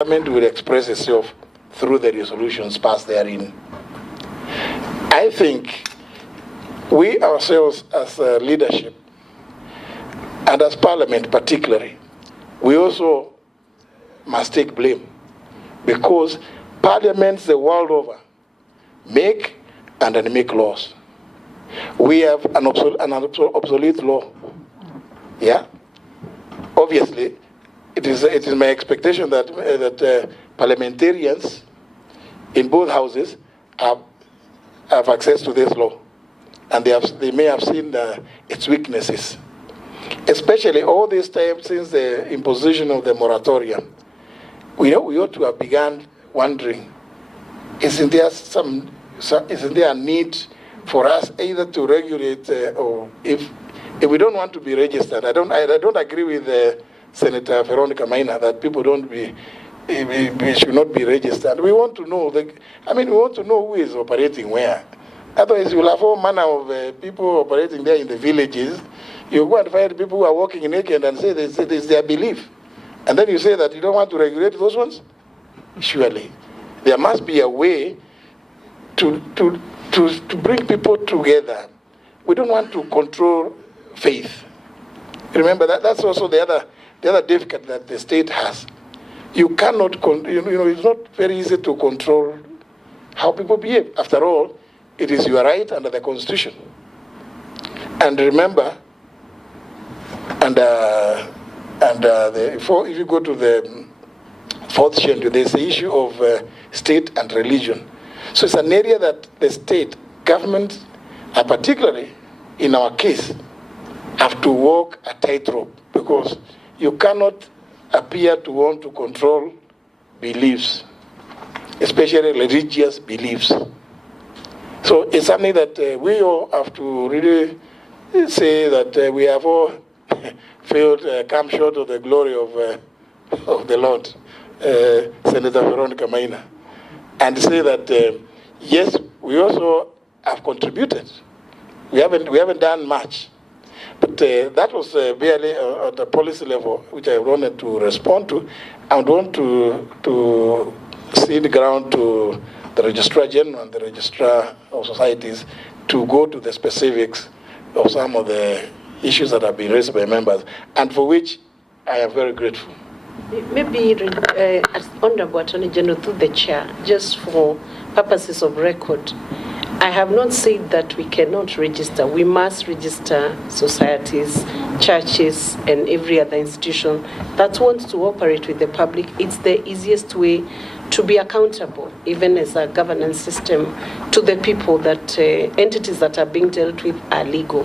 Parliament will express itself through the resolutions passed therein. I think we ourselves as leadership, and as Parliament particularly, we also must take blame, because parliaments the world over make and unmake laws. We have an obsolete law. Yeah? Obviously, it is my expectation that parliamentarians in both houses have access to this law, and they may have seen its weaknesses, especially all this time since the imposition of the moratorium. We ought to have begun wondering, isn't there a need for us either to regulate or if we don't want to be registered? I don't agree with Senator Veronica Maina that people we should not be registered. We want to know we want to know who is operating where. Otherwise, you'll have all manner of people operating there in the villages. You go and find people who are walking naked and say this is their belief. And then you say that you don't want to regulate those ones? Surely. There must be a way to bring people together. We don't want to control faith. Remember, that's also the other difficulty that the state has. You cannot, it's not very easy to control how people behave. After all, it is your right under the Constitution. And remember, if you go to the fourth schedule, there's the issue of state and religion. So it's an area that the state, government, and particularly in our case, have to walk a tightrope, because you cannot appear to want to control beliefs, especially religious beliefs. So it's something that we all have to really say that we have all failed, come short of the glory of the Lord, Senator Veronica Maina, and say that yes, we also have contributed. We haven't done much, but that was barely at the policy level, which I wanted to respond to. I would want to cede the ground to the Registrar General and the Registrar of Societies to go to the specifics of some of the issues that have been raised by members, and for which I am very grateful. Maybe, as Honorable Attorney General, through the chair, just for purposes of record, I have not said that we cannot register. We must register societies, churches, and every other institution that wants to operate with the public. It's the easiest way to be accountable, even as a governance system, to the people that entities that are being dealt with are legal.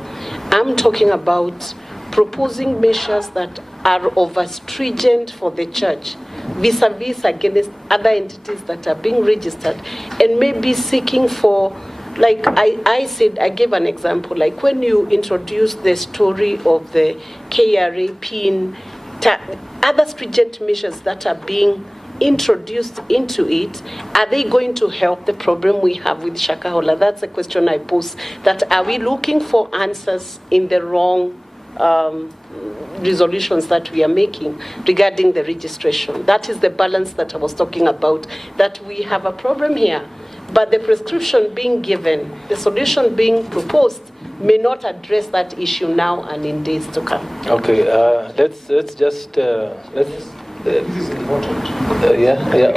I'm talking about proposing measures that are over stringent for the church vis-a-vis against other entities that are being registered, and maybe seeking for, like I said, I gave an example, like when you introduce the story of the KRA PIN, other stringent measures that are being introduced into it, are they going to help the problem we have with Shakahola? That's a question I pose, that are we looking for answers in the wrong resolutions that we are making regarding the registration? That is the balance that I was talking about, that we have a problem here, but the prescription being given, the solution being proposed, may not address that issue now and in days to come. Okay, let's just this is important. Okay.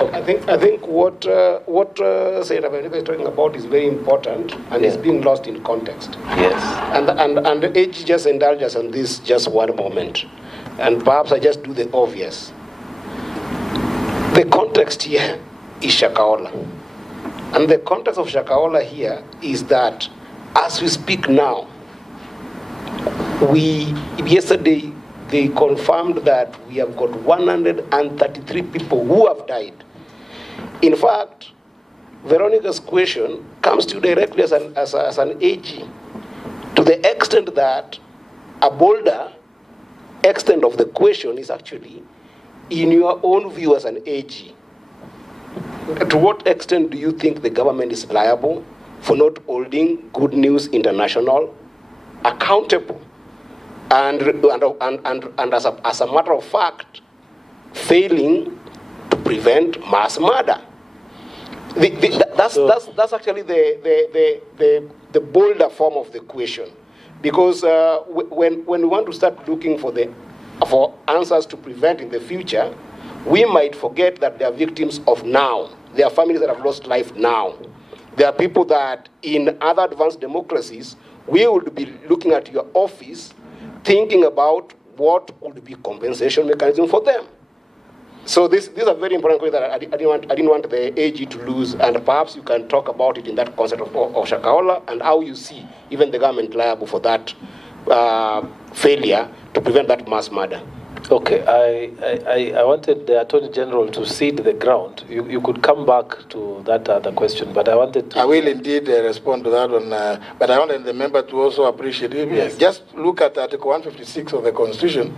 I think what Senator Veronica is talking about is very important, and it's being lost in context. Yes. And the age just indulge us on this just one moment, and perhaps I just do the obvious. The context here is Shakahola, and the context of Shakahola here is that as we speak now, yesterday they confirmed that we have got 133 people who have died. In fact, Veronica's question comes to you directly as an AG, to the extent that a bolder extent of the question is actually in your own view as an AG. To what extent do you think the government is liable for not holding Good News International accountable? And as a matter of fact, failing to prevent mass murder. That's actually the bolder form of the question, because when we want to start looking for answers to prevent in the future, we might forget that there are victims of now. There are families that have lost life now. There are people that in other advanced democracies, we would be looking at your office, thinking about what would be compensation mechanism for them. So these are very important questions that I didn't want the AG to lose, and perhaps you can talk about it in that concept of Shakahola and how you see even the government liable for that failure to prevent that mass murder. Okay, I wanted the Attorney General to cede the ground. You could come back to that other question, but I wanted to... I will indeed respond to that one, but I wanted the member to also appreciate it. Yes. Just look at Article 156 of the Constitution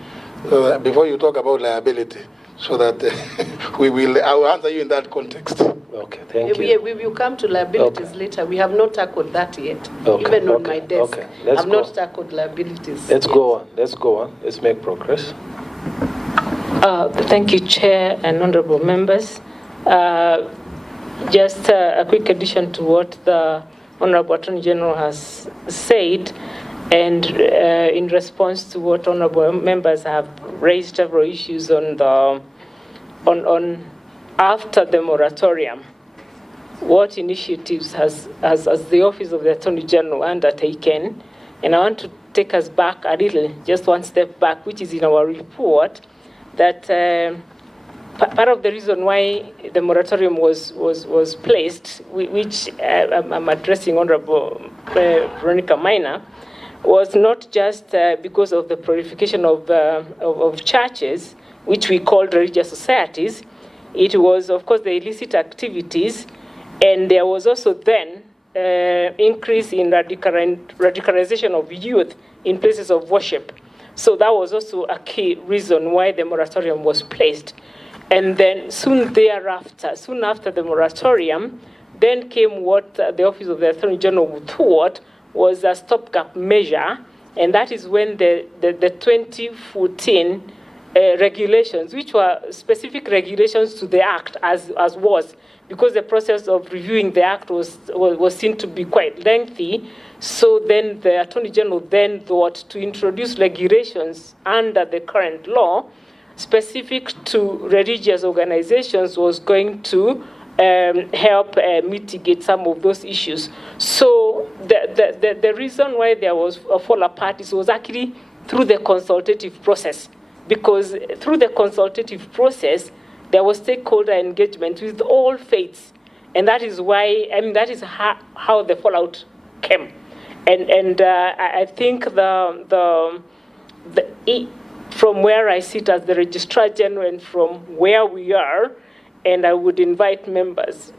before you talk about liability, so that I will answer you in that context. Okay, thank you. We will come to liabilities later. We have not tackled that yet. Even on my desk, I have not tackled liabilities. Let's go on. Let's make progress. Thank you, Chair and honorable members. Just a quick addition to what the Honorable Attorney General has said, and in response to what honorable members have raised several issues on after the moratorium, what initiatives has the Office of the Attorney General undertaken? And I want to take us back a little, just one step back, which is in our report, that part of the reason why the moratorium was placed, which I'm addressing Honorable Veronica Minor, was not just because of the proliferation of churches, which we called religious societies. It was, of course, the illicit activities, and there was also then increase in radicalization of youth in places of worship. So that was also a key reason why the moratorium was placed. And then soon after the moratorium, then came what the Office of the Attorney General thought was a stopgap measure, and that is when the 2014 regulations, which were specific regulations to the Act as was, because the process of reviewing the Act was seen to be quite lengthy. So then the Attorney General then thought to introduce regulations under the current law specific to religious organizations was going to help mitigate some of those issues. So the reason why there was a fall apart was actually through the consultative process, because through the consultative process, there was stakeholder engagement with all faiths, and that is why, that is how the fallout came. And I think from where I sit as the Registrar General and from where we are, and I would invite members,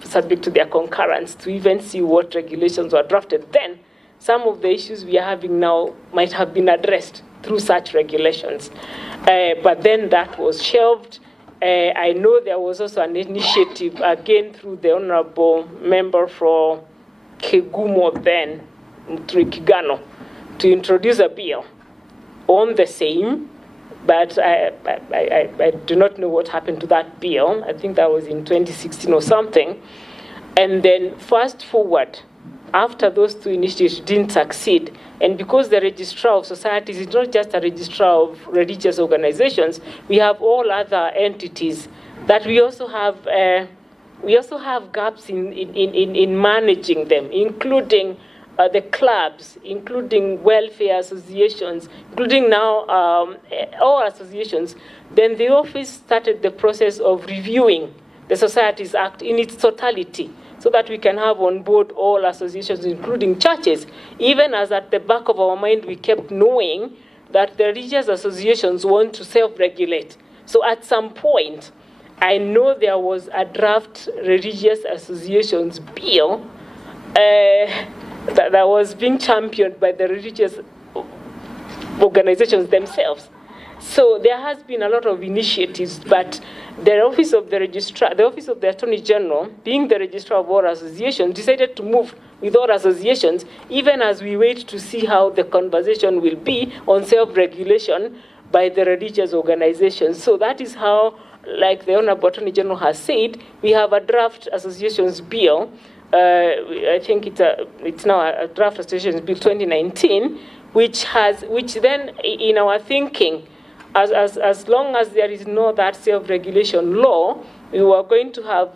subject to their concurrence, to even see what regulations were drafted then. Some of the issues we are having now might have been addressed through such regulations. But then that was shelved. I know there was also an initiative, again, through the honorable member for Kegumo then, Kigano, to introduce a bill on the same, but I do not know what happened to that bill. I think that was in 2016 or something. And then fast forward, after those two initiatives didn't succeed, and because the Registrar of Societies is not just a Registrar of religious organizations, we have all other entities that we also have gaps in managing them, including the clubs, including welfare associations, including now all associations. Then the office started the process of reviewing the Societies Act in its totality, so that we can have on board all associations, including churches, even as at the back of our mind we kept knowing that the religious associations want to self-regulate. So at some point, I know there was a draft religious associations bill that was being championed by the religious organizations themselves. So there has been a lot of initiatives, but the Office of the Registrar, the Office of the Attorney General, being the Registrar of all associations, decided to move with all associations, even as we wait to see how the conversation will be on self-regulation by the religious organizations. So that is how like the Honorable Attorney General has said, we have a draft associations bill. I think it's now a draft associations bill 2019, which then, in our thinking, as long as there is no that self-regulation law, we were going to have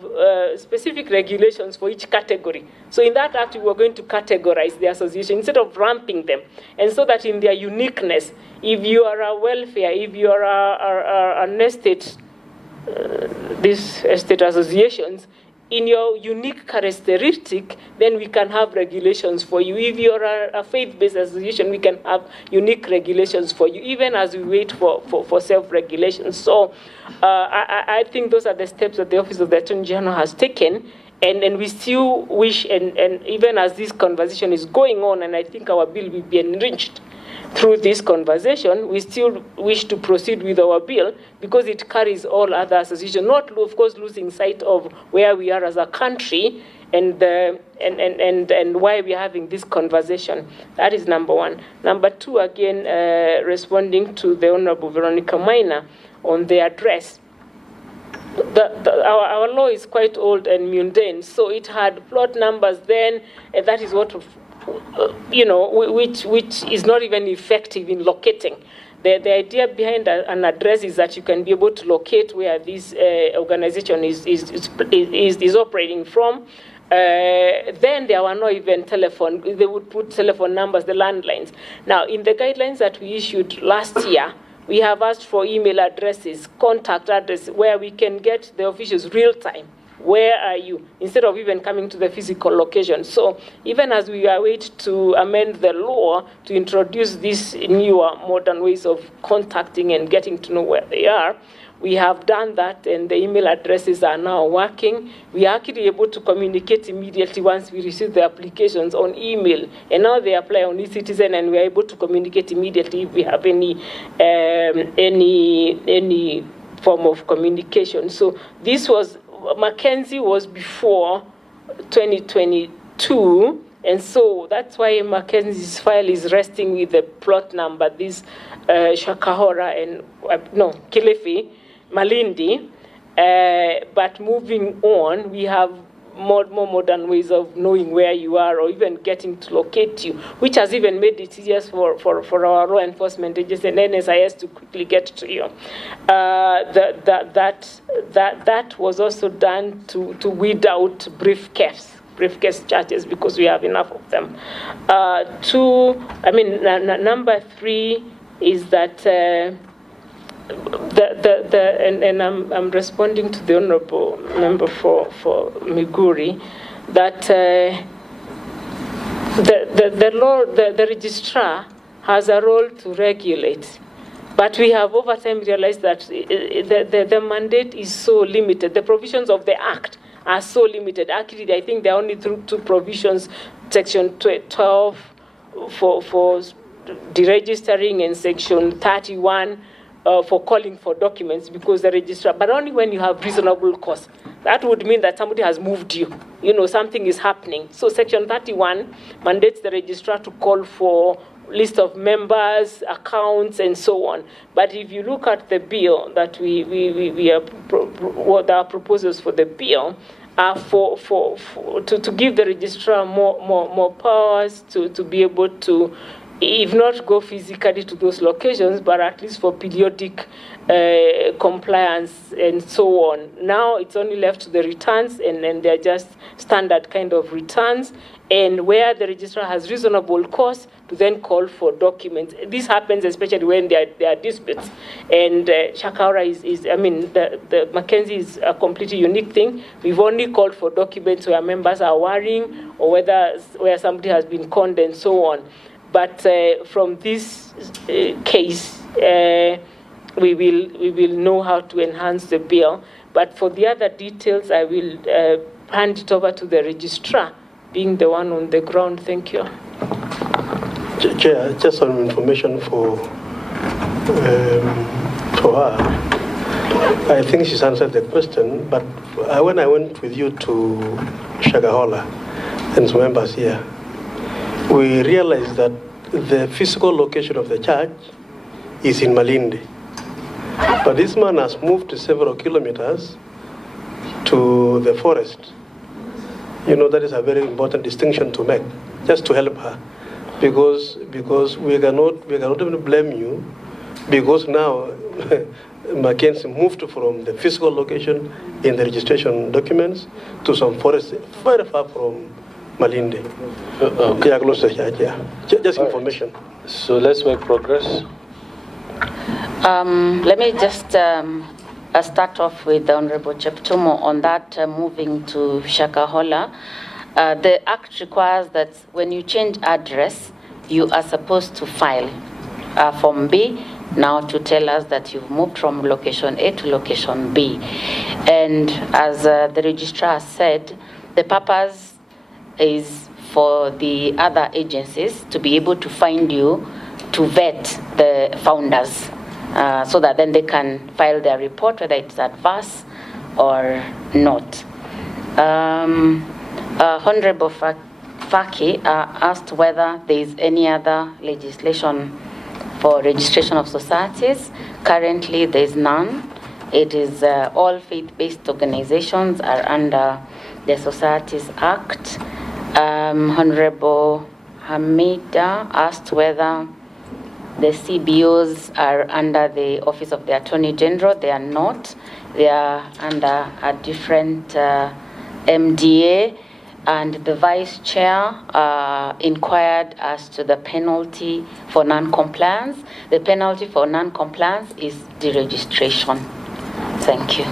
specific regulations for each category. So in that act, we were going to categorize the association instead of ramping them. And so that in their uniqueness, if you are a welfare, if you are an estate, these estate associations, in your unique characteristic, then we can have regulations for you. If you're a faith-based association, we can have unique regulations for you, even as we wait for self-regulation. So I think those are the steps that the Office of the Attorney General has taken, and we still wish, and even as this conversation is going on, and I think our bill will be enriched through this conversation, we still wish to proceed with our bill because it carries all other associations, not, of course, losing sight of where we are as a country and why we are having this conversation. That is number one. Number two, again, responding to the Honorable Veronica Maina on the address. Our law is quite old and mundane, so it had plot numbers then, and that is what which is not even effective in locating. The idea behind an address is that you can be able to locate where this organization is operating from. Then there were no even telephone. They would put telephone numbers, the landlines. Now, in the guidelines that we issued last year, we have asked for email addresses, contact address, where we can get the officials real time. Where are you? Instead of even coming to the physical location. So even as we await to amend the law to introduce these newer modern ways of contacting and getting to know where they are, we have done that, and the email addresses are now working. We are actually able to communicate immediately once we receive the applications on email. And now they apply on eCitizen, and we are able to communicate immediately if we have any form of communication. So this was, Mackenzie was before 2022, and so that's why Mackenzie's file is resting with the plot number, this Shakahola and, Kilifi, Malindi. But moving on, we have more modern ways of knowing where you are or even getting to locate you, which has even made it easier for our law enforcement agencies and NSIS to quickly get to you. That was also done to weed out briefcase charges because we have enough of them. Number three is that I'm responding to the honourable member for Miguri that the registrar has a role to regulate, but we have over time realized that the mandate is so limited. The provisions of the Act are so limited. Actually, I think there are only two provisions, Section 12 for deregistering and Section 31 for calling for documents, because the registrar, but only when you have reasonable cause. That would mean that somebody has moved you. Something is happening. So Section 31 mandates the registrar to call for list of members, accounts, and so on. But if you look at the bill that we are, what our proposals for the bill are to give the registrar more powers to be able to, if not go physically to those locations, but at least for periodic compliance and so on. Now it's only left to the returns, and then they're just standard kind of returns, and where the registrar has reasonable cause to then call for documents. This happens especially when there are disputes. And Shakahola the Mackenzie is a completely unique thing. We've only called for documents where members are worrying or where somebody has been conned and so on. But from this case, we will know how to enhance the bill. But for the other details, I will hand it over to the registrar, being the one on the ground. Thank you. Chair, just some information for her. I think she's answered the question, but when I went with you to Shakahola and some members here, we realized that the physical location of the church is in Malindi. But this man has moved several kilometers to the forest. You know, that is a very important distinction to make, just to help her. Because we cannot even blame you, because now Mackenzie moved from the physical location in the registration documents to some forest very far from Malindi. Yeah, close to here, yeah. Just information. Right. So let's make progress. Let me just start off with the Honorable Cheptumo on that moving to Shakahola. The Act requires that when you change address, you are supposed to file Form B now to tell us that you've moved from location A to location B. And as the registrar said, the purpose is for the other agencies to be able to find you, to vet the founders, so that then they can file their report, whether it's adverse or not. Honorable Faki asked whether there is any other legislation for registration of societies. Currently, there is none. It is all faith-based organizations are under the Societies Act. Honorable Hamida asked whether the CBOs are under the Office of the Attorney General. They are not. They are under a different MDA. And the Vice Chair inquired as to the penalty for non-compliance. The penalty for non-compliance is deregistration. Thank you.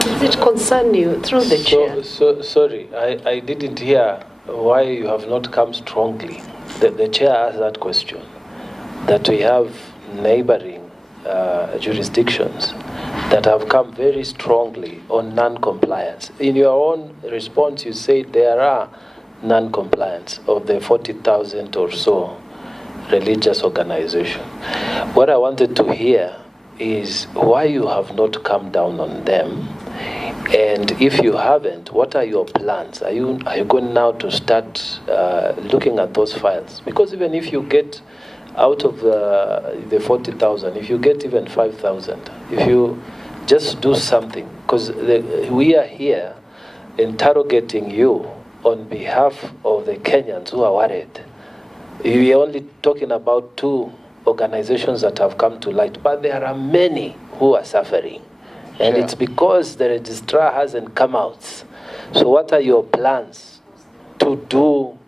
Does it concern you through the chair? Sorry, I didn't hear why you have not come strongly. The chair asked that question, that we have neighboring jurisdictions that have come very strongly on non-compliance. In your own response, you said there are non-compliance of the 40,000 or so religious organizations. What I wanted to hear is why you have not come down on them, and if you haven't, what are your plans? Are you going now to start looking at those files? Because even if you get out of the 40,000, if you get even 5,000, if you just do something, because we are here interrogating you on behalf of the Kenyans who are worried. We are only talking about 2 organizations that have come to light, but there are many who are suffering. And it's because the registrar hasn't come out. So what are your plans to do,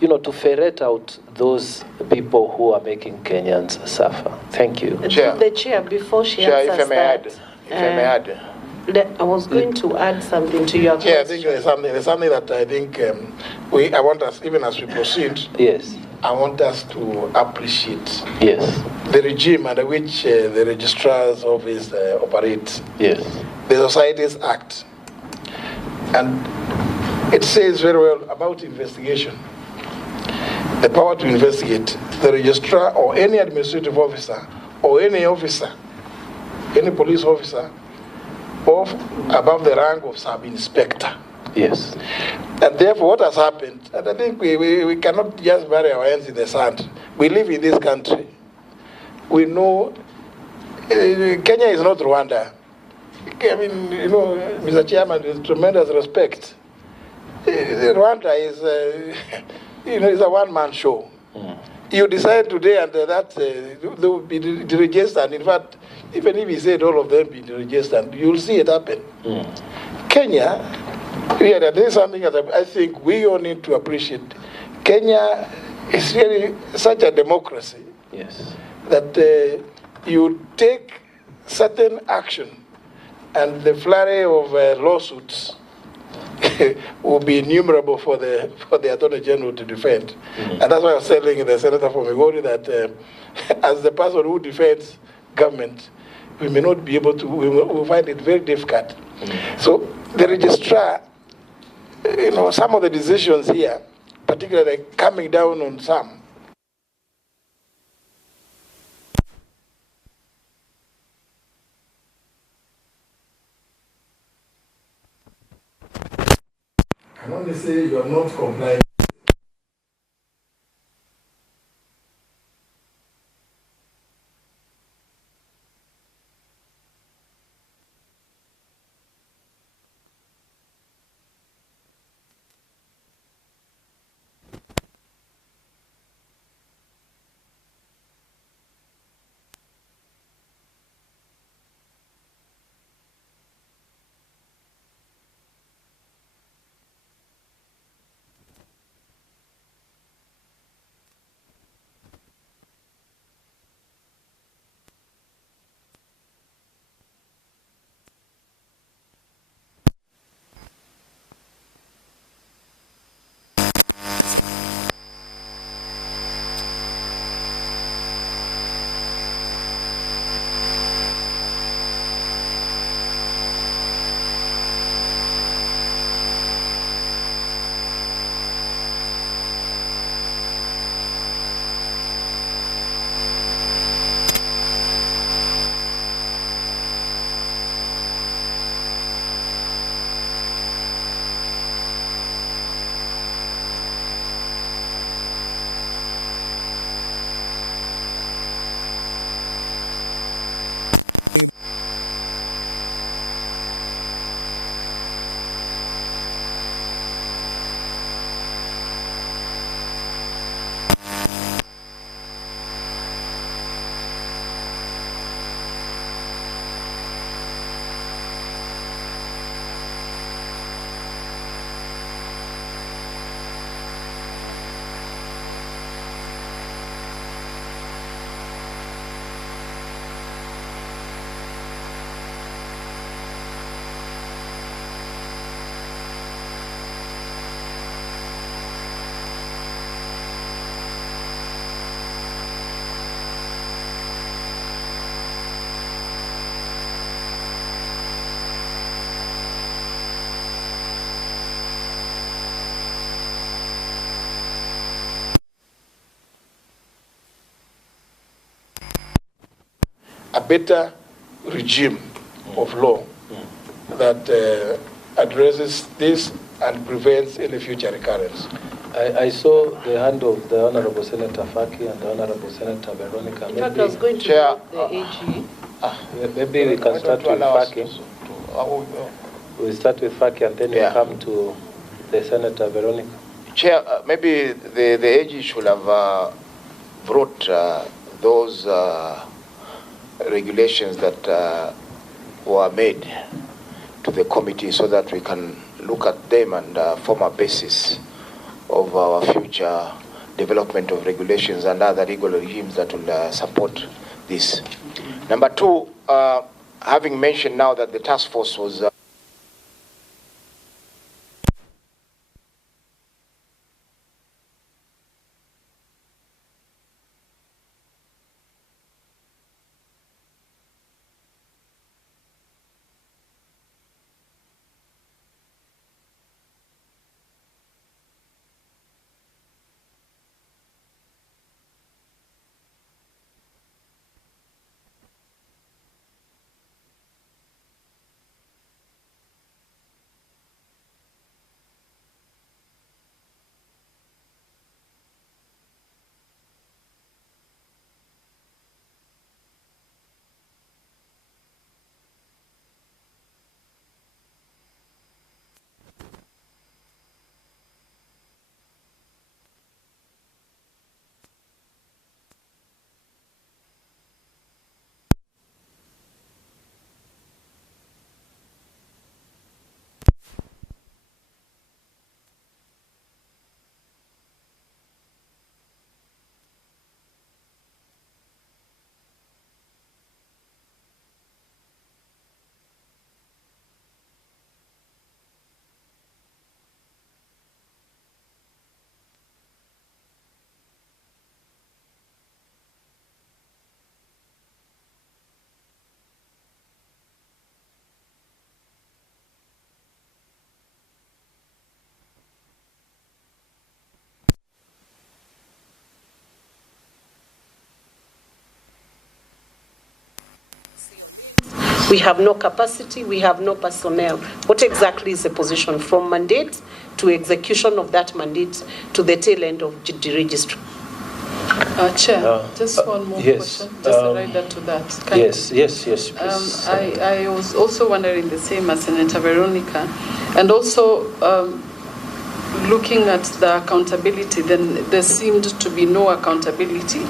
to ferret out those people who are making Kenyans suffer? Thank you. Chair. The chair, before she Chair, answers if I may add. I was going to add something to your question. I think there's something that I think I want us, even as we proceed, Yes. I want us to appreciate Yes. the regime under which the registrar's office operates. Yes. The Societies Act. And it says very well about investigation. The power to investigate. The registrar or any administrative officer or any officer, any police officer, of above the rank of sub-inspector. Yes. And therefore, what has happened, and I think we cannot just bury our hands in the sand. We live in this country. We know Kenya is not Rwanda. I mean, Mr. Chairman, with tremendous respect, Rwanda is, is a one-man show. Mm. You decide today and that they will be deregistered. In fact, even if he said all of them be deregistered, you'll see it happen. Mm. Kenya, there is something that I think we all need to appreciate. Kenya is really such a democracy. Yes. That you take certain action and the flurry of lawsuits will be innumerable for the Attorney General to defend. Mm-hmm. And that's why I was telling the Senator from Migori that as the person who defends government, we may not be able to, we will find it very difficult. Mm-hmm. So the registrar, some of the decisions here, particularly coming down on some, I can only say you are not complying. better regime of law that addresses this and prevents any future recurrence. I saw the hand of the Honorable Senator Faki and the Honorable Senator Veronica. In fact, I was going to Chair, the AG. Maybe we can start with Faki. We'll start with Faki and then we'll come to the Senator Veronica. Chair, maybe the AG should have brought those regulations that were made to the committee so that we can look at them and form a basis of our future development of regulations and other legal regimes that will support this. Number two, having mentioned now that the task force was We have no capacity, we have no personnel. What exactly is the position from mandate to execution of that mandate to the tail end of the registry? Chair, just one more question, just a rider to that. Yes, please. I was also wondering the same as Senator Veronica, and also looking at the accountability, then there seemed to be no accountability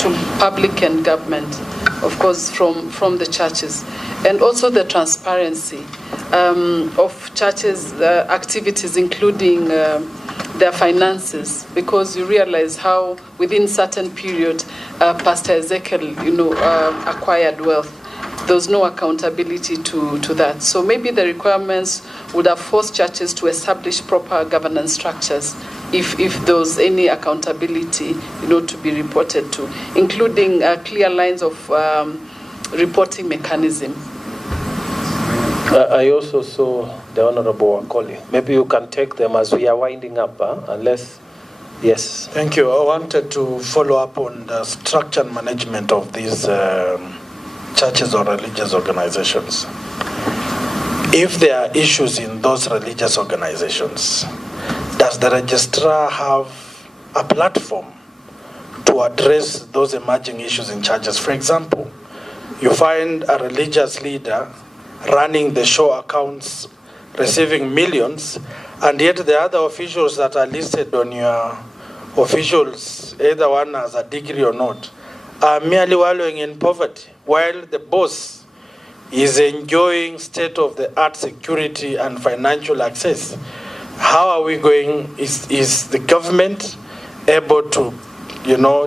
to public and government, of course, from the churches, and also the transparency of churches' activities, including their finances, because you realize how within certain period Pastor Ezekiel, acquired wealth. There was no accountability to that. So maybe the requirements would have forced churches to establish proper governance structures if there was any accountability, to be reported to, including clear lines of reporting mechanism. I also saw the Honorable Wakoli. Maybe you can take them as we are winding up, unless, yes. Thank you. I wanted to follow up on the structure and management of these churches or religious organizations. If there are issues in those religious organizations, does the registrar have a platform to address those emerging issues in churches? For example, you find a religious leader running the show accounts, receiving millions, and yet the other officials that are listed on your officials, either one has a degree or not, are merely wallowing in poverty, while the boss is enjoying state-of-the-art security and financial access. How are we going? Is the government able to,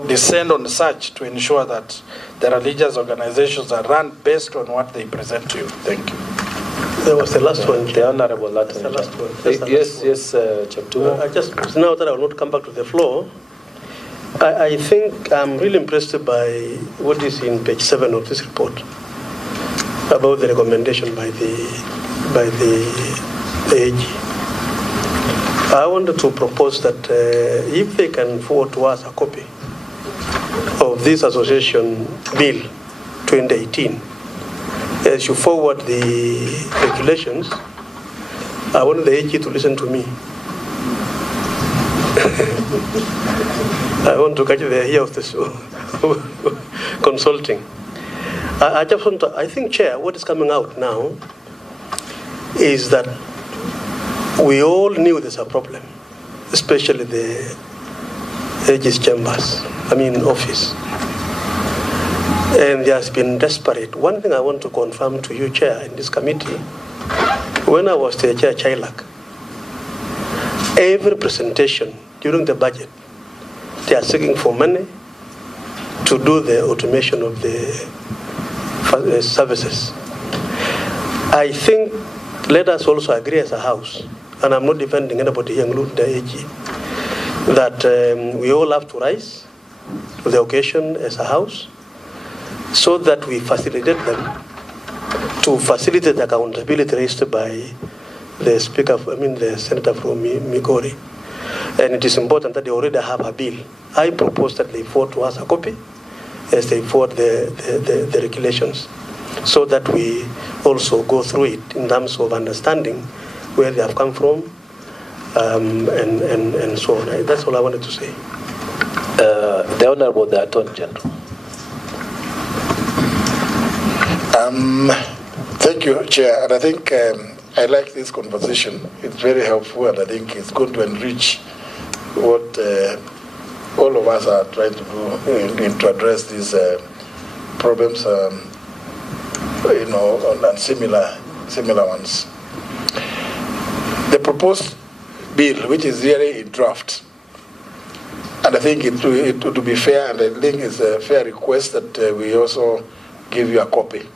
descend on such to ensure that the religious organizations are run based on what they present to you? Thank you. That was the last one. The Honorable Latin. Yes, Chapter. I just, now that I will not come back to the floor, I think I'm really impressed by what is in page 7 of this report about the recommendation by the AG. I wanted to propose that if they can forward to us a copy of this association bill 2018, as you forward the regulations, I want the AG to listen to me. I want to catch the ear of the show. Consulting. I just want to, I think, Chair, what is coming out now is that we all knew there's a problem, especially the AG's chambers, office. And there has been desperate. One thing I want to confirm to you, Chair, in this committee, when I was the Chair Chailak, every presentation during the budget, they are seeking for money to do the automation of the services. I think let us also agree as a house, and I'm not defending anybody here, including the AG, that we all have to rise to the occasion as a house so that we facilitate them to facilitate the accountability raised by the speaker, the senator from Migori. And it is important that they already have a bill. I propose that they forward to us a copy as they forward the regulations, so that we also go through it in terms of understanding where they have come from and so on. That's all I wanted to say. The Honorable the Attorney General. Thank you, Chair. And I think I like this conversation. It's very helpful, and I think it's going to enrich what all of us are trying to do to address these problems, and similar ones. The proposed bill, which is really in draft, and I think it would be fair, and I think it's a fair request that we also give you a copy,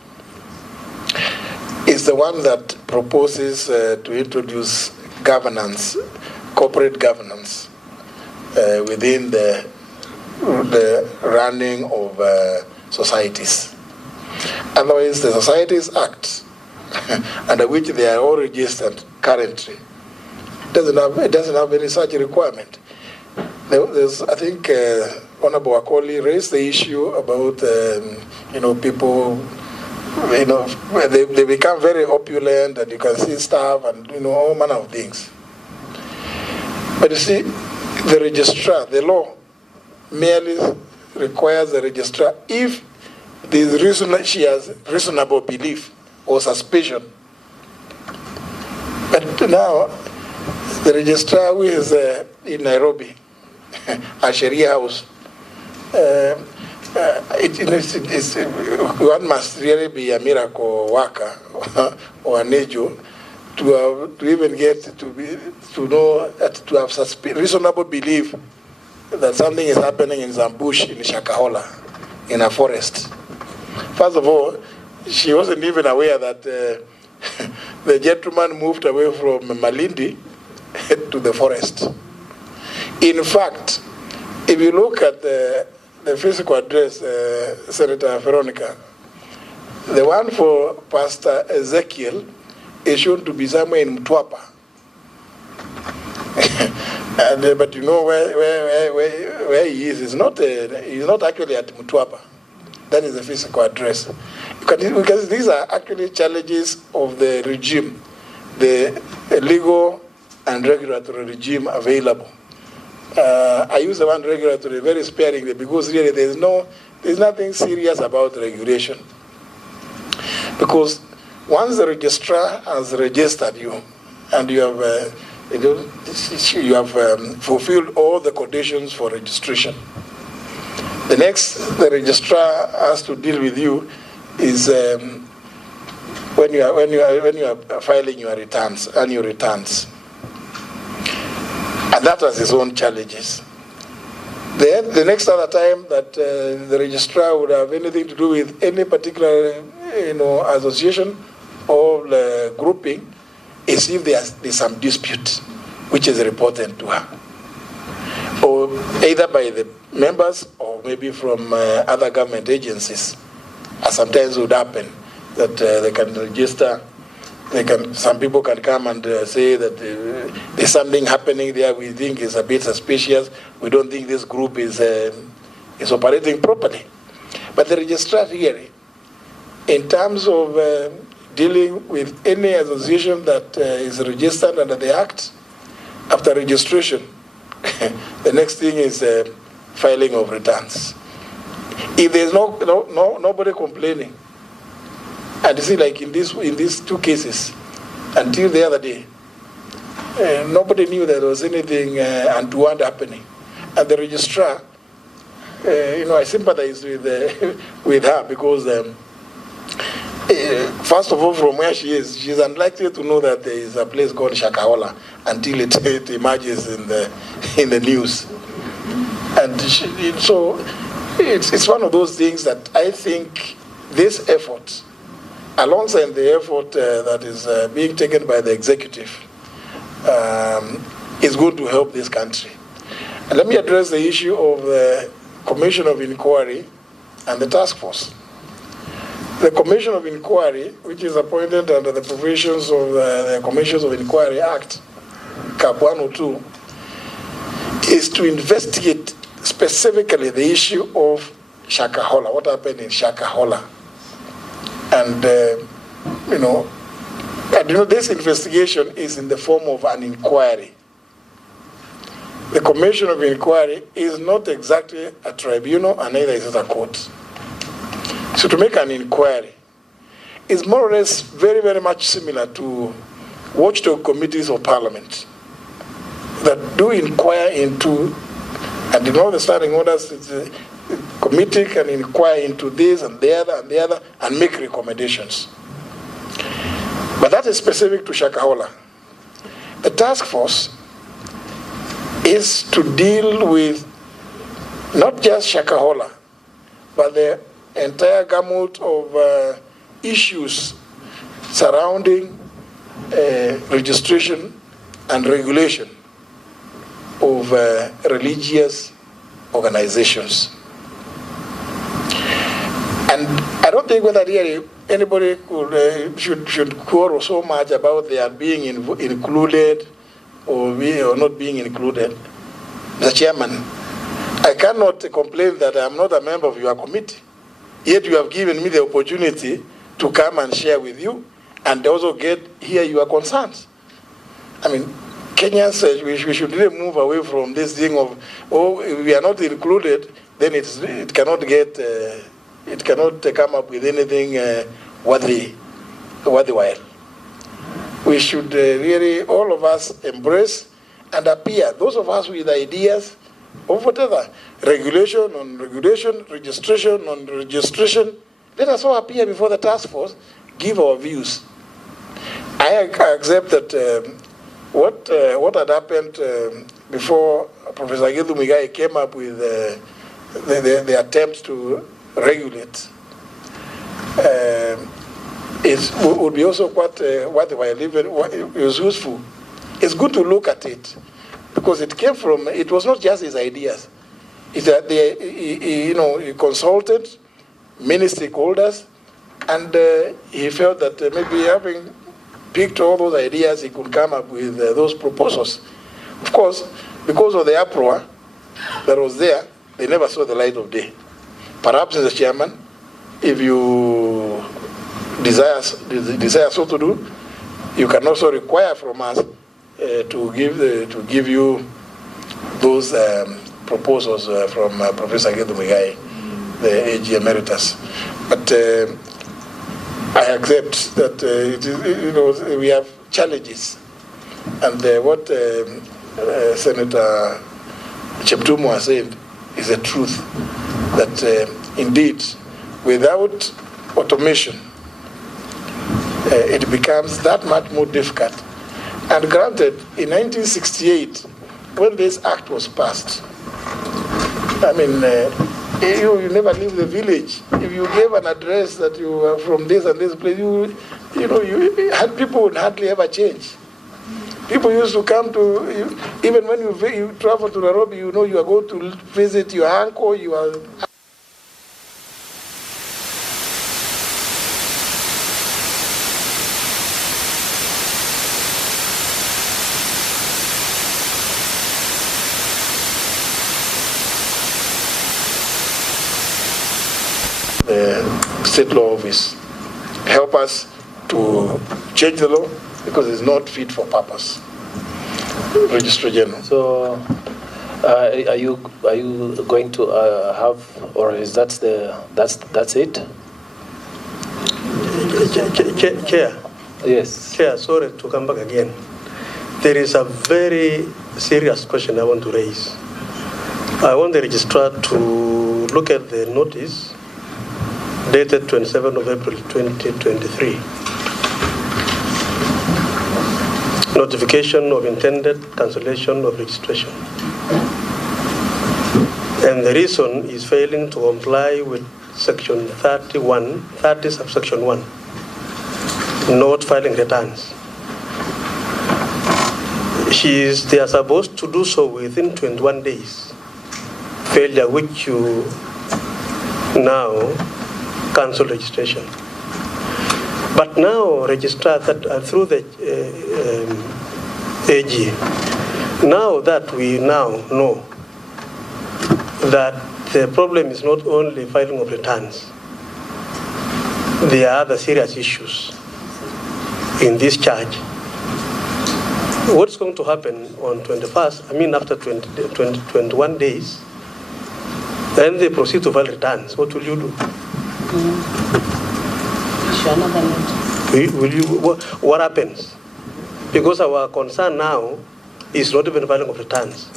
is the one that proposes to introduce governance, corporate governance, within the running of societies. Otherwise, the Societies Act, under which they are all registered currently, it doesn't have any such requirement. I think Honorable Akoli raised the issue about people. They become very opulent, and you can see stuff and all manner of things. But you see, the registrar, the law merely requires the registrar if she has reasonable belief or suspicion. But now, the registrar who is in Nairobi, a Sharia house, one must really be a miracle worker or an angel to even get to know that, to have reasonable belief that something is happening in some bush in Shakahola, in a forest. First of all, she wasn't even aware that the gentleman moved away from Malindi to the forest. In fact, if you look at the physical address, Senator Veronica, the one for Pastor Ezekiel is shown to be somewhere in Mtwapa. But you know where he is. He's not actually at Mtwapa. That is the physical address. Because these are actually challenges of the regime, the legal and regulatory regime available. I use the word regulatory very sparingly because really there's nothing serious about regulation. Because once the registrar has registered you and you have fulfilled all the conditions for registration, the next the registrar has to deal with you is when you are filing your returns, annual returns. And that has its own challenges. Then the next other time that the registrar would have anything to do with any particular association or grouping is if there's some dispute which is reported to her, or either by the members or maybe from other government agencies. As sometimes would happen that they can register. Some people can come and say that there's something happening there we think is a bit suspicious. We don't think this group is operating properly. But the registrar here in terms of dealing with any association that is registered under the Act, after registration, the next thing is filing of returns. If there's nobody complaining, and you see, like in these two cases, until the other day, nobody knew that there was anything untoward happening. And the registrar, I sympathize with her because, first of all, from where she is, she's unlikely to know that there is a place called Shakahola until it emerges in the news. And so it's one of those things that I think this effort, alongside the effort that is being taken by the executive, is going to help this country. And let me address the issue of the Commission of Inquiry and the task force. The Commission of Inquiry, which is appointed under the provisions of the Commissions of Inquiry Act, Cap 102, is to investigate specifically the issue of Shakahola, what happened in Shakahola. And, this investigation is in the form of an inquiry. The Commission of Inquiry is not exactly a tribunal, and neither is it a court. So to make an inquiry is more or less very, very much similar to watchdog committees of parliament that do inquire into, and in all the standing orders, the committee can inquire into this and the other, and make recommendations. But that is specific to Shakahola. The task force is to deal with not just Shakahola, but the entire gamut of issues surrounding registration and regulation of religious organizations. And I don't think whether really anybody should quarrel so much about their being included or not being included. Mr. Chairman, I cannot complain that I am not a member of your committee, yet you have given me the opportunity to come and share with you and also hear your concerns. I mean, Kenyans, we should really move away from this thing of, if we are not included, then it cannot come up with anything worthwhile. We should really, all of us, embrace and appear. Those of us with ideas of whatever, regulation on regulation, registration on registration, let us all appear before the task force, give our views. I accept that what had happened before Professor Dhidi came up with the attempt to regulate would be also quite worthwhile, even it was useful. It's good to look at it because it was not just his ideas. It's that he consulted many stakeholders, and he felt that maybe having picked all those ideas, he could come up with those proposals. Of course, because of the uproar that was there, they never saw the light of day. Perhaps, as a chairman, if you desire so to do, you can also require from us to give you those proposals from Professor Dhidi, the AG Emeritus. But I accept that we have challenges, and what Senator Cheptumo has said is the truth, that indeed, without automation, it becomes that much more difficult. And granted, in 1968, when this act was passed, I mean, you never leave the village. If you gave an address that you are from this and this place, people would hardly ever change. People used to come to, even when you travel to Nairobi, you are going to visit your uncle, the state law office. help us to change the law because it's not fit for purpose. Registrar General. So, are you going to have, or is that's it? Chair. Yes. Chair, sorry to come back again. There is a very serious question I want to raise. I want the registrar to look at the notice dated 27th of April 2023. Notification of intended cancellation of registration. And the reason is failing to comply with section 30 subsection 1, not filing returns. They are supposed to do so within 21 days, failure which you now cancel registration. But now, registrar, that through the AG, now that we now know that the problem is not only filing of returns, there are other serious issues in this charge. What's going to happen on 21st, after 21 days, then they proceed to file returns. What will you do? What happens? Because our concern now is not even filing of returns.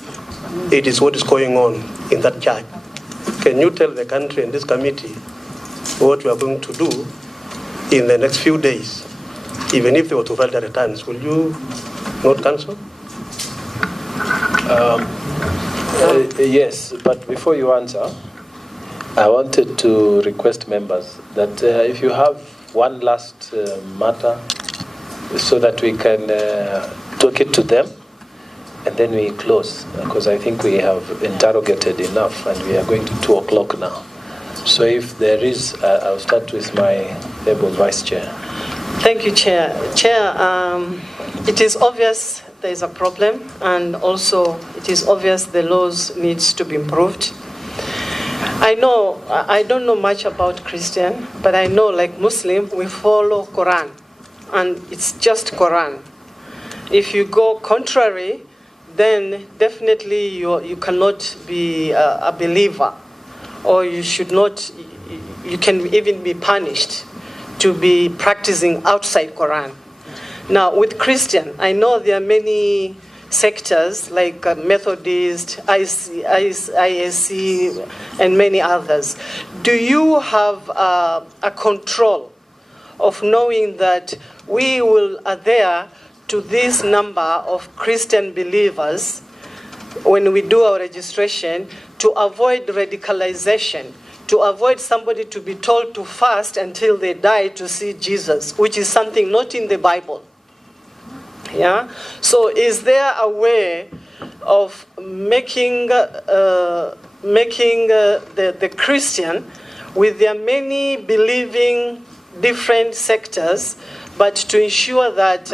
It is what is going on in that charge. Can you tell the country and this committee what we are going to do in the next few days, even if they were to file the returns? Will you not cancel? Yes, but before you answer, I wanted to request members that if you have one last matter so that we can talk it to them and then we close, because I think we have interrogated enough and we are going to 2 o'clock now. So if there is, I'll start with my able Vice Chair. Thank you, Chair. Chair, it is obvious there is a problem, and also it is obvious the laws needs to be improved. I don't know much about Christian, but I know, like Muslim, we follow Quran, and it's just Quran. If you go contrary, then definitely you cannot be a believer, or you should not. You can even be punished to be practicing outside Quran. Now, with Christian, I know there are many sectors like Methodist, ISC, and many others. Do you have a control of knowing that we will adhere to this number of Christian believers when we do our registration to avoid radicalization, to avoid somebody to be told to fast until they die to see Jesus, which is something not in the Bible? Yeah. So, is there a way of making the Christian, with their many believing different sectors, but to ensure that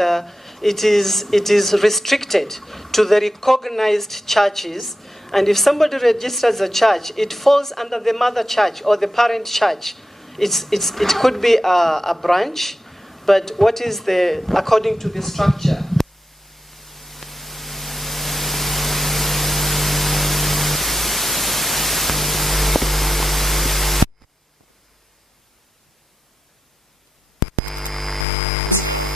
it is restricted to the recognized churches? And if somebody registers a church, it falls under the mother church or the parent church. It could be a branch, but what is according to the structure?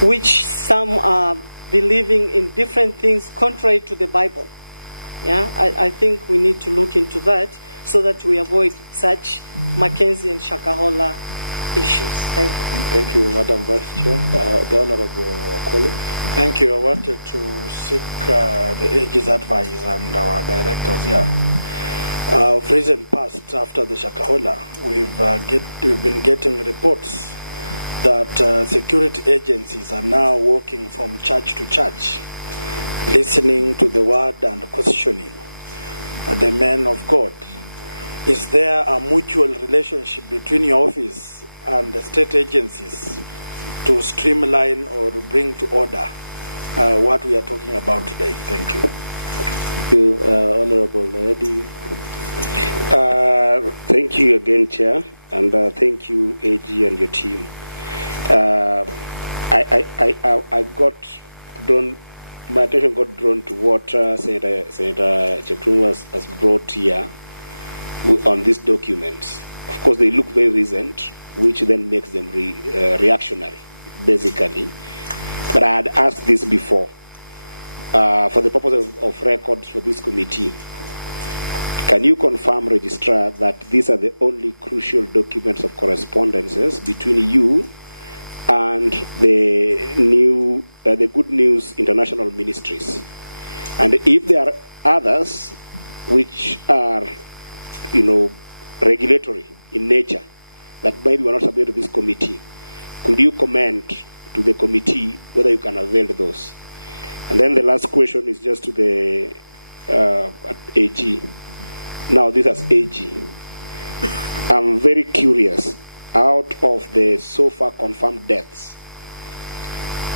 Which some are believing in different things contrary to the Bible. Yeah, I think we need to look into that so that we avoid such Mackenzie and Shakahola issues. Thank you. Thank you, Madam Vice Chair. The Honorable colleague. Thank you. I wanted to seek the AG's advice and our directors here. Of recent past, after the Shakahola, we've been getting reports that security agencies are now working from church to church, listening to the word and questioning the men of God. Is there a mutual relationship between your office and the state agencies to streamline or bring to order what we are talking about today? Thank you. Thank you, Honorable Dhidi. Thank you again, Chair, and thank you, AG and your team. I got drawn. My attention got drawn to what Senator Cheptumo has brought here on these documents. Of course, they look very recent, which then makes them reactionary, basically. But I had asked this before. For the purpose of records for this committee, can you confirm, Registrar, that these are the only crucial documents of correspondences between you and the Good News International Ministries? And if there are others which are, regulatory in nature that maybe were not submitted to this committee, could you comment to the committee whether you can avail those? And then the last question is just to the AG. Now, this is AG. I'm very curious, out of the so far confirmed deaths,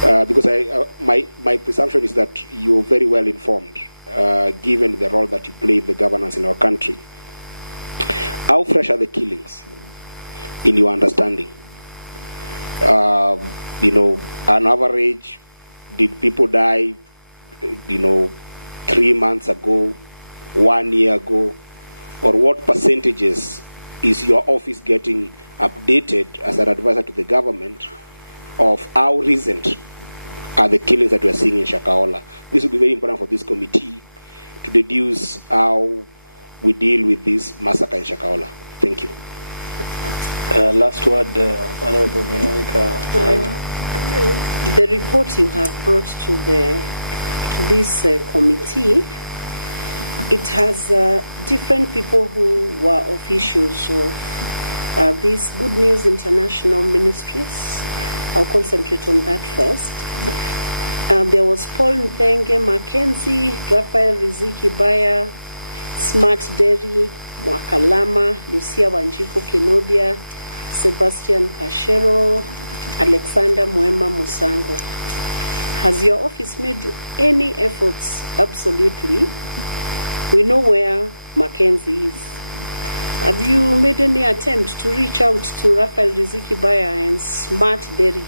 because my presumption is that you're very well informed, given the role that you play in the governance in our country. How fresh are the killings, in your understanding? On average, did people die, 3 months ago, 1 year ago? Or what percentages is your office getting updated as an advisor to the government of how recent are the killings that we are seeing in Shakahola? This will be very important for this committee to deduce how we deal with this massacre in Shakahola. Thank you. Last word, Honorable Veronica. The report you have brought to this committee, it has different people who were officials of these Good News International Ministries. I'll concentrate on that first. There was Paul Nthenge Mackenzie, Raphael Riziki Baya, Smart Dairy, Mwakalama, Lucia Wanjiku Kinobia, Sebastian Kashero, Alexander Mwema Musango. Has your office made any efforts? Absolutely. We know where Mackenzie is. Have you made any attempt to reach out to Raphael Riziki Baya and Smart Dairy,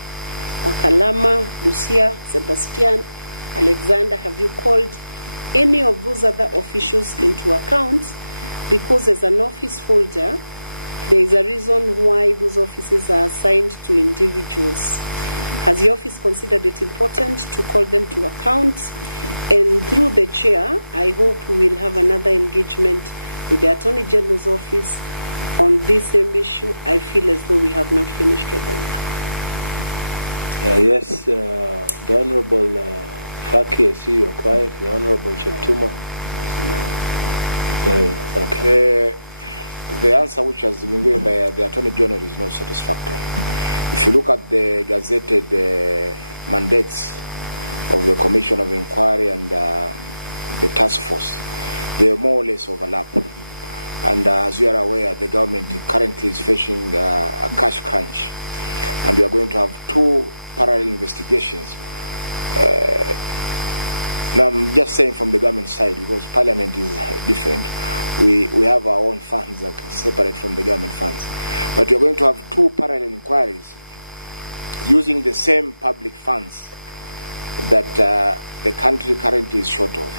Mwakalama, Lucia, Sebastian, Alexander? Have you called any of those other officials into account? Because as an office holder, there is a reason why those offices are assigned to individuals. Has your office considered it important to call them to account? And through the chair, I hope we will have another engagement with the Attorney General's office on this same issue. I feel as though we have not finished with them. Yes, the Honorable Faki, I see you are quiet. The Honorable Cheptumo. Okay. The answer which has been given by the Attorney General is not satisfactory. If you look at the gazetted mandates of the Commission of Inquiry and the task force, they more or less overlap. And as you are aware, the government currently is facing a cash crunch. And we are going to have 2 parallel investigations. Now, I'm just saying from the government side, because Parliament is different. We have our own funds that are separate from the government funds. But we are going to have 2 parallel inquiries using the same public funds that the country currently is short of.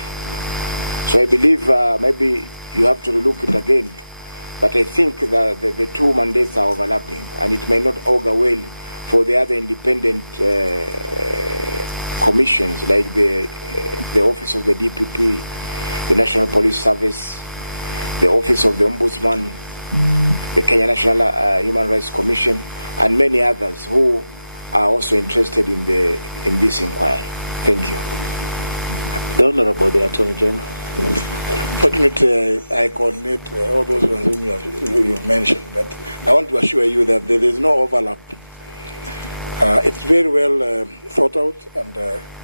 So I believe maybe you have to relook it again. But I think that the 2 mandates are overlapping, and it may not augur well for the other independent commissions like the Office of the DPP, the National Police Service, the Office of the Ombudsman, the Kenya National Human Rights Commission, and many others who are also interested in this inquiry. Thank you. The Honorable, the Attorney General. Fortunately, I coordinate all those ones whom you've mentioned, but I want to assure you that there is no overlap. It's very well thought out and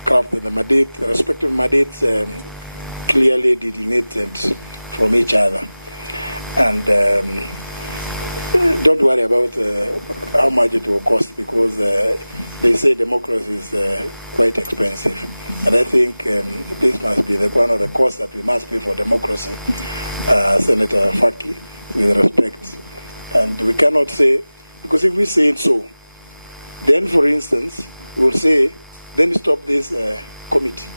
crafted. The respective mandates clearly delineated from each other. And don't worry about how much it will cost, because they say democracy is quite expensive. And I think this must be one of the costs that we must pay for democracy, Senator Faki, with respect. And we cannot say, because if we say it so, then, for instance, we'll say, then stop this committee.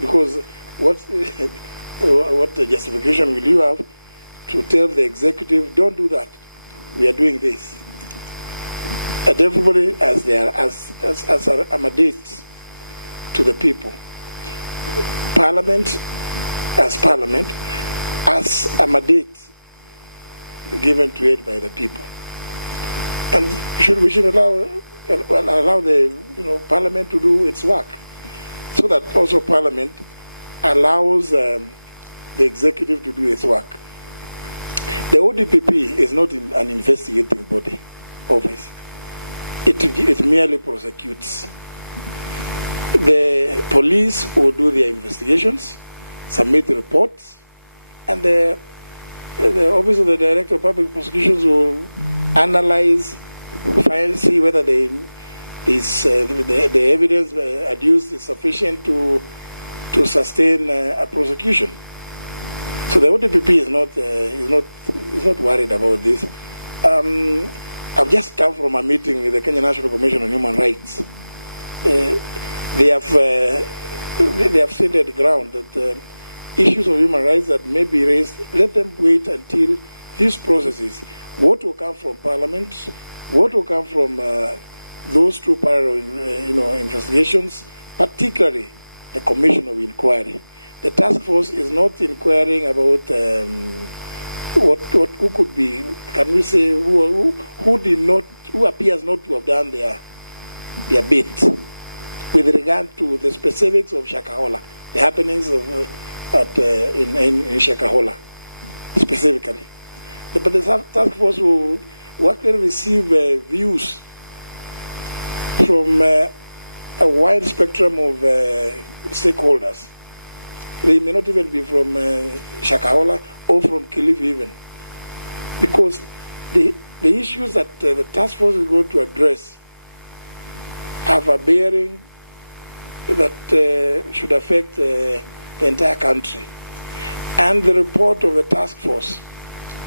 Because what justification will you have to tell the executive, don't do that, we are doing this? And everybody as a mandate to the people. Parliament as a mandate given to it by the people. And we should allow the Parliament to do its work, so that also Parliament allows the executive to do its work. The ODPP is not an investigating body office. It merely prosecutes. The police will do their investigations, submit reports, and the Office of the Director of Public Prosecutions will analyze, see whether the evidence adduced is sufficient to sustain a prosecution. So the ODPP is not worried about this. I've just come from a meeting with the Kenya National Commission on Human Rights. They have said at the ground that issues of human rights that may be raised, let them wait until these processes, what will come from Parliament, what will come from those two parallel investigations, particularly the Commission of Inquiry. The task force is not inquiring about who could be, can we say, who appears not to have done their bit with regard to the specifics of Shakahola, the happenings in Shakahola specifically. But the task force will actually receive views from a wide spectrum of stakeholders. They may not even be from Shakahola or from Kilifi even. Because the issues that the task force is going to address have a bearing that should affect the entire country. And the report of the task force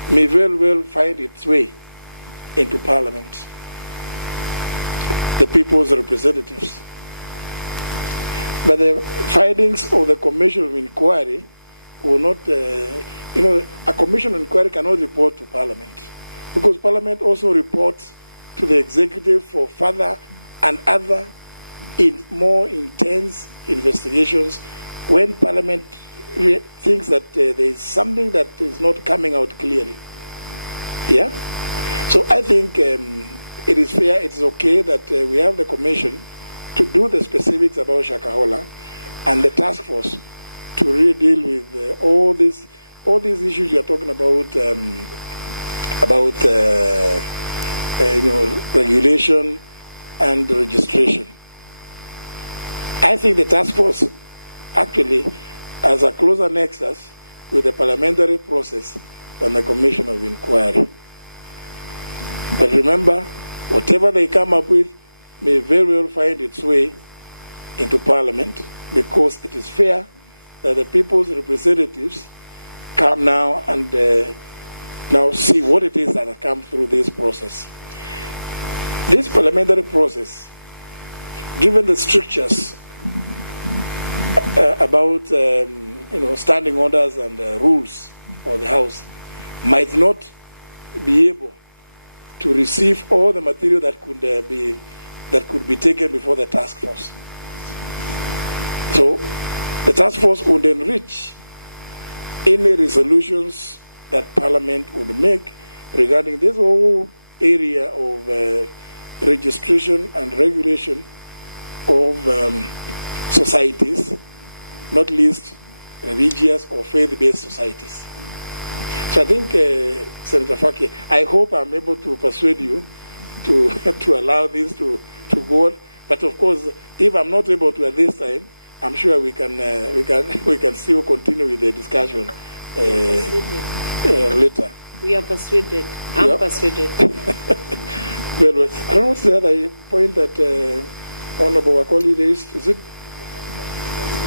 may very well find its way into Parliament, the people's representatives. But the findings of the Commission of Inquiry will not, a Commission of Inquiry cannot report to Parliament, because Parliament also reports to the Executive for further and other more intense investigations when Parliament thinks that there is something that is not coming out clearly. Yeah? So I think it is fair, it is okay that we have the Commission to do the specifics about Shakahola and the task force to really deal with all these issues we are talking about regulation and registration. I think the task force actually has a closer nexus with the parliamentary process than the Commission of Inquiry. But remember, whatever they come up with may very well find its way into Parliament, because it is fair that the people's representatives come now and now see what it is that has come through this process. This parliamentary process, given the strictures about standing orders and rules of the House, might not be able to receive all the material that could be taken before the task force. So the task force would enrich any resolutions that Parliament would make regarding this whole area of registration and regulation of societies, not least religious or faith-based societies. So I think, Senator Faki, I hope I'm able to persuade you to allow this to go on. But of course, if I'm not able to at this time, I'm sure we can still continue with the discussion later. We are persuaded. I'm persuaded. Well, I don't know what's the other point that Honorable Wakoli raised. Is it?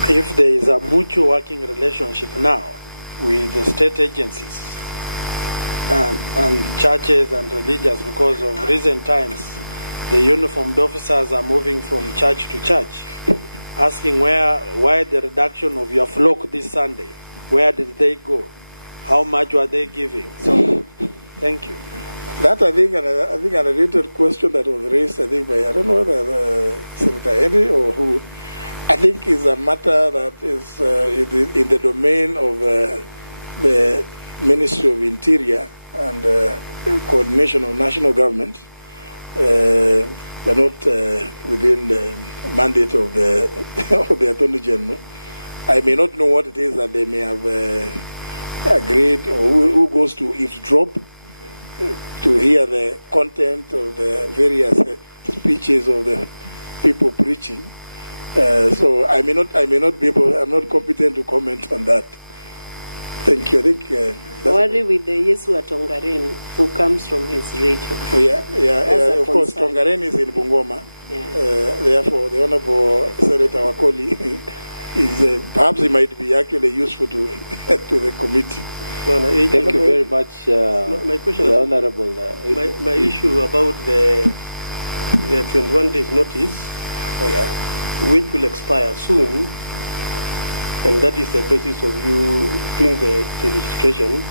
If there is a mutual working relationship now with the state agencies, and churches and religious, because of recent times, the uniformed officers are moving from church to church, asking why the reduction of your flock this Sunday? Where did they go? How much were they giving? So, thank you. That I think a related question that was raised, I think by, I don't know whether Senator Eddie or who, I think is a matter that is in the domain of the Ministry of Interior and coordination of national government, but not within the mandate of the of the Attorney General. I may not know what it is that they may have agreed, or who goes to eavesdrop to hear the content of the various speeches of the people preaching. So I may not be able. I'm not competent to comment on that. Thank you. I think. Worry with the Yesu Tongaren, who comes from his region. Oh, yeah. Of course, Tongaren is in Bungoma. Yeah. Therefore, the Honorable Senator Wakoli is perhaps he might be actually useful to to the committee. Well, Thank you very much, my question the Honorable. My issue about the 21 days notice, which will expire soon, and that is the basis of you doing the registration.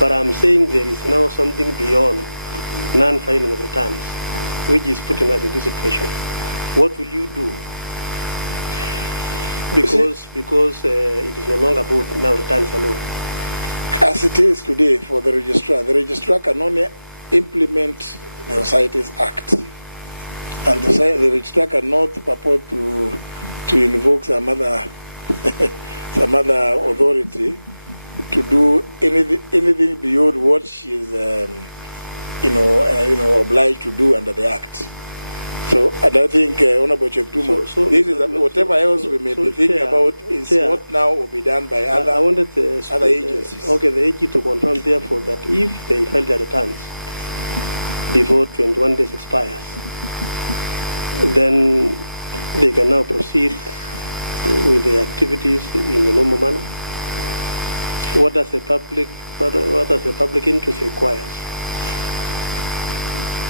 But I'm saying there is now something beyond non-filing of returns, which is putting us in this situation. What will you do? Because it is no longer about now returns alone. As it is today for the registrar can only implement the Societies Act. And the registrar cannot purport to invoke some other authority to do anything beyond what she is, obliged to do under the Act. So, and I think, Honorable Cheptumo, this is whatever else we may be thinking about is what now will be done by other agencies. Okay, the AG to confirm, therefore, that if they file their returns before 21 days expires, then they can now proceed with the activities in the normal manner. What does the public interest requires?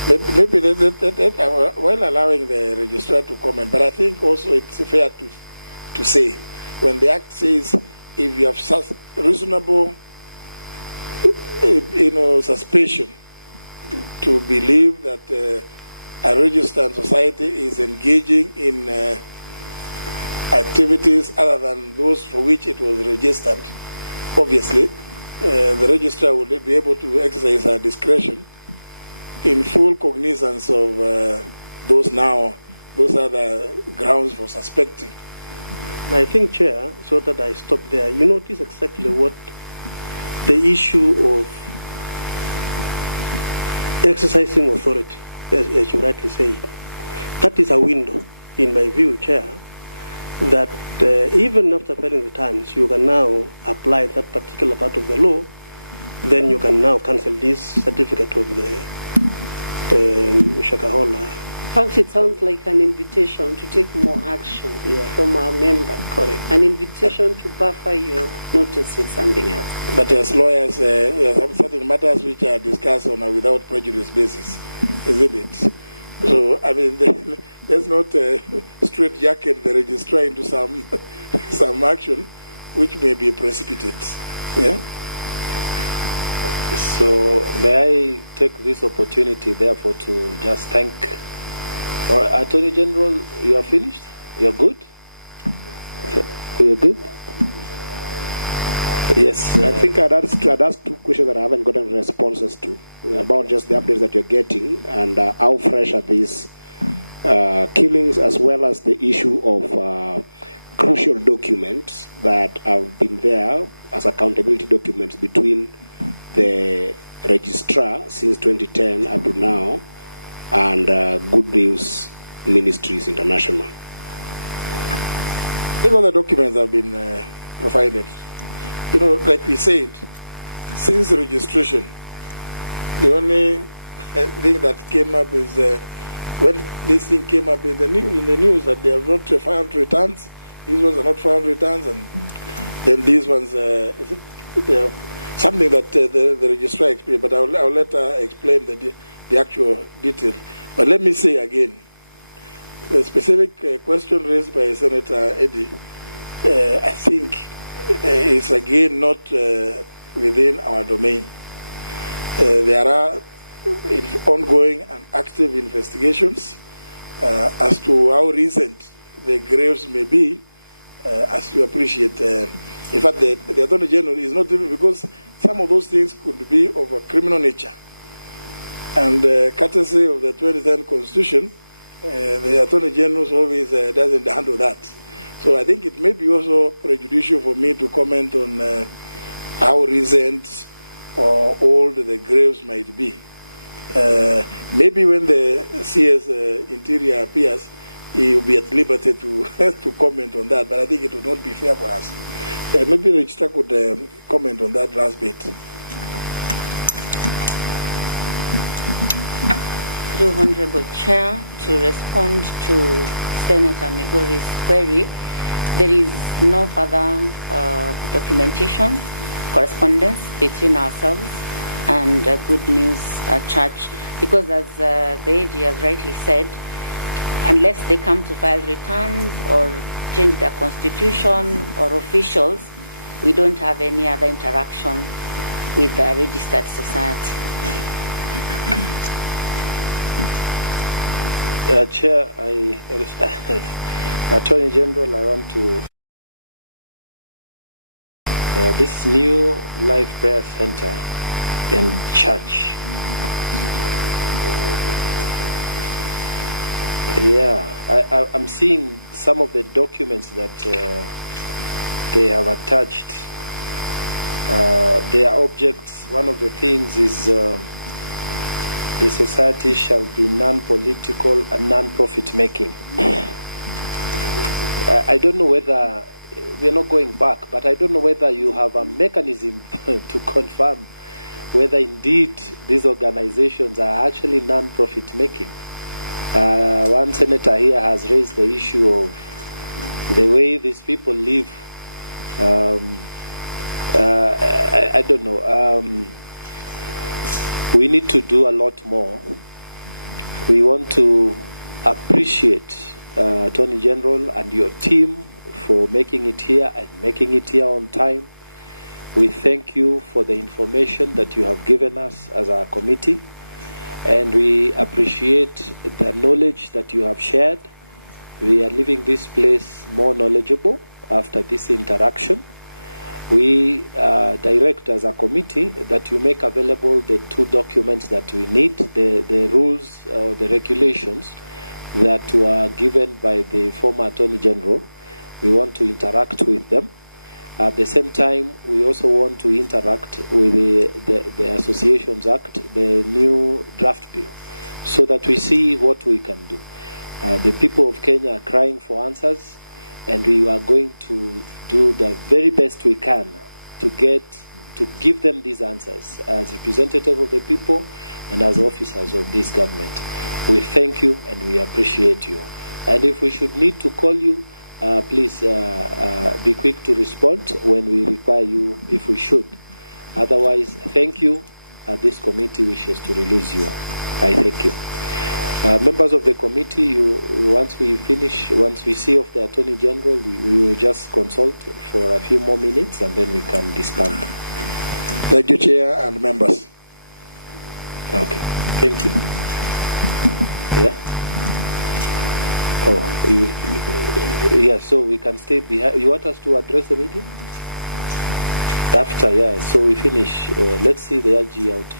Maybe while allowing the registrar to comment, but I think also it's fair to say, when the Act says if you have such reasonable suspicion to believe that a registered society is engaging in activities other than those for which it was registered, obviously the registrar will be able to exercise her discretion in full cognizance of those are the grounds for suspecting. I think, Chair, so that I stop there, you notice exactly what the issue of exercising authority, as you rightly say, that is a window, in my view, Chair, that even after filing returns, you can now apply that particular part of the law, then you can now cancel this certificate of the Shakahola. In fact, it sounds like an invitation to take more action from our member. Correct. An invitation to buffer your notice with something else. But as lawyers, have certain matters which are discussed on a without prejudice basis, isn't it? So, I mean, let's not straight jacket the registrar into some action which may be precipitate. Yeah. So may I take this opportunity, therefore, to just thank our Attorney General. You are finished? You're good? You're good? Yes. I think I'd ask two questions that I haven't gotten responses to about just the updates that you're getting and how fresh are these killings, as well as the issue of crucial documents that have been there as accountability documents between the registrar since 2010 up to now and Good News Ministries International. I think all the documents have been provided. You know, like we said, since registration, the only thing that came up is when this thing came up in the news that they have not found returns. These ones are not found returns, and then these ones they have something that the registrar explained, but I'll let her explain the actual detail. But let me say again, the specific question raised by Senator Eddy, I think is again not within our domain. There are ongoing and active investigations as to how recent the graves may be, as you appreciate. In fact, the Attorney General is not even, because some of those things could be of a criminal nature. And courtesy of the 2010 Constitution, the Attorney General always doesn't handle that. So I think it may be also prejudicial for me to comment on how recent or old the graves might be. Maybe when the CS Interior appears, he will be at liberty to to comment on that, but I think it would not be fair for us. Maybe the Registrar could comment on that last bit. Through Honorable Chair, to respond to Senator Migori's query, there is no further documentation, correspondence between ourselves and Good News Church, because as the AG has rightly said, unless they come to file returns or change their constitution or officials, we don't have any other interaction with the registered society. Chair, Attorney General, I want to this new Life Prayer Center in church. Yeah, I'm seeing some of the documents that they have attached. Their objects, one of the things is the society shall be non-political and non-profit making. I don't know whether, we are not going back, but I don't know whether you have a mechanism to confirm whether indeed these organizations are actually non-profit making. One senator here has raised the issue of the way these people live. I don't know. We need to do a lot more. We want to appreciate Attorney General and your team for making it here and making it here on time. We thank you for the information that you have given us as our committee, and we appreciate the knowledge that you have shared. We are leaving this place more knowledgeable after this interaction. We direct as a committee that you make available the two documents that we need, the rules or the regulations that were given by the former Attorney General. We want to interact with them. At the same time, we also want to interact with the Associations Act, the new draft bill, so that we see what we can do. The people of Kenya are crying for answers, and we are going to do the very best we can to give them these answers as representative of the people and as officers of this government. We thank you and we appreciate you. And if we should need to call you, please be quick to respond when we require you, if we should. Otherwise, thank you. This committee wishes to release you. I thank you. Members of the committee, once we see of the Attorney General, we will just consult for a few more minutes and then we can disband. Thank you, Chair and members. Okay, thank you. Yeah? Oh, yeah, so we can stay behind. You want us to address the meeting? After, yeah, so we finish. Let's see the RG out.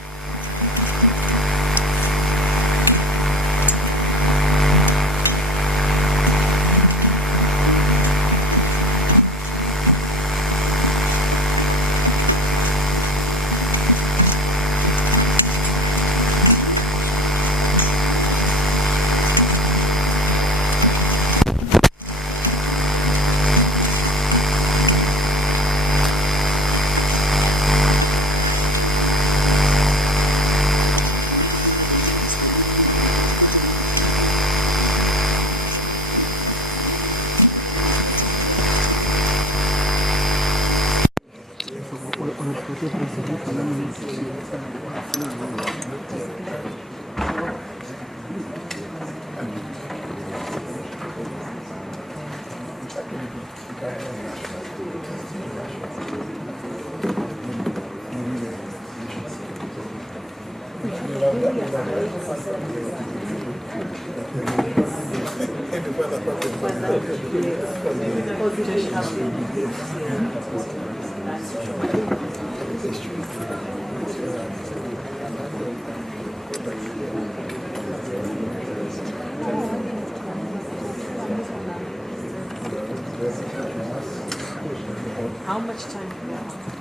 How much time do you have?